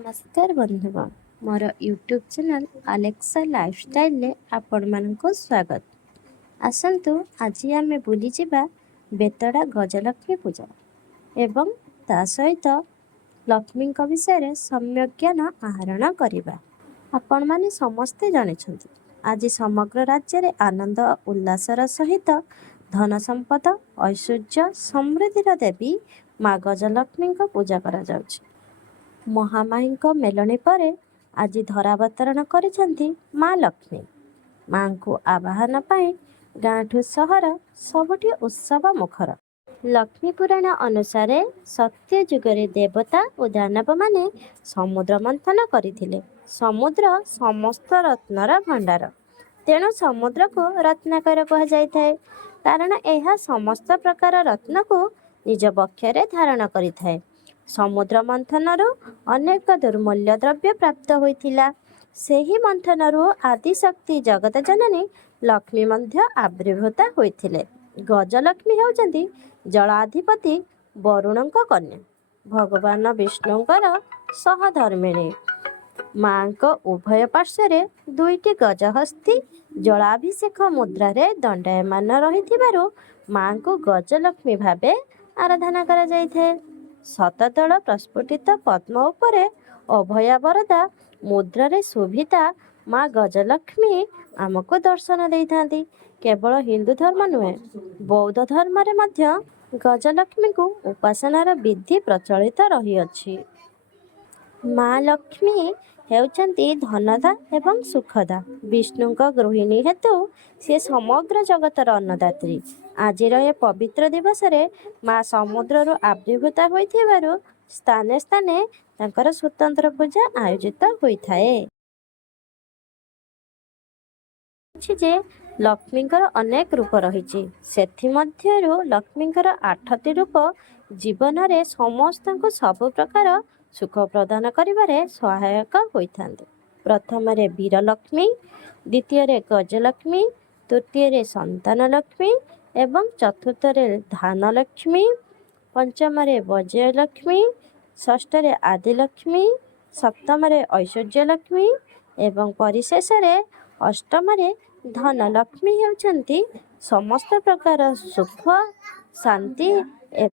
नमस्कार बंधुगण मोर YouTube channel Alexa lifestyle आपण मानक स्वागत। आसतु आज आम बुली जावा बेतड़ा गजलक्ष्मी पूजा एवं ता सहित लक्ष्मी विषय सम्यक ज्ञान आहरण करवा। आपण माने समस्ते जानिछंती आज समग्र राज्य में आनंद उल्लासर सहित धन संपद ऐश्वर्य समृद्धिर देवी माँ गजलक्ष्मी पूजा करा जाउछि। महामाई मेलणी पर आज धरावतरण करिसेंती माँ लक्ष्मी। माँ को आवाहन पाई गाँठू सहर सबुठी उत्सव मुखर। लक्ष्मी पुराण अनुसार सत्य जुगरे देवता और दानव माने समुद्र मंथन करथिले। समुद्र समस्त रत्नर भंडार, तेणु समुद्र को रत्नाकर कह जाए कारण यह समस्त प्रकार रत्न को निज बक्षरे धारण करिथाए। समुद्र मंथनरू अनेक दुर्मूल्य द्रव्य प्राप्त होइथिला। सेही मंथनरू आदिशक्ति जगत जननी लक्ष्मी मध्य आविर्भूता होइथिले। गजलक्ष्मी हेउचंती जलाधिपति वरुणଙ୍କ कन्या, भगवान विष्णुଙ୍କର सहधर्मिणी। माँଙ୍କ उभय पार्श्वरे दुईटी गजहस्ती जलाभिषेक मुद्रारे दंडायमान रहिथिबारु माँଙ୍କୁ गजलक्ष्मी भावे आराधना करा जाइଥାଏ। शतदल प्रस्फुटित पद्म उपरे अभया वरदा मुद्रारे शोभिता माँ गजलक्ष्मी आमको दर्शन देइथांती। केवल हिंदू धर्म नुहे, बौद्ध धर्म रे मध्य गजलक्ष्मी को उपासनार विधि प्रचलित रही। माँ लक्ष्मी हेउचंती धनदा एवं सुखदा। विष्णुଙ୍କ गृहिणी हेतु से समग्र जगतर अन्नदात्री। आजिर ए पवित्र दिवस रे माँ समुद्ररू आविर्भूता होइथिबारु स्थाने स्थाने तांकर स्वतंत्र पूजा आयोजित होइथाए। जे लक्ष्मीଙ୍କର अनेक रूप रही, सेथिमध्यरु लक्ष्मीଙ୍କର 8टी रूप जीवन में समस्त सबु प्रकार सुख प्रदान करिबारे सहायक होइथांते। प्रथम रे वीरलक्ष्मी, द्वितीय रे गजलक्ष्मी, तृतीय रे संतान लक्ष्मी एवं चतुर्थ रे धानलक्ष्मी, पंचम रे वजयलक्ष्मी, षष्ठ रे आदिलक्ष्मी, सप्तम रे ऐश्वर्यलक्ष्मी एवं परिशेष रे अष्टम रे धनलक्ष्मी हेउचंती समस्त प्रकार सुख शांति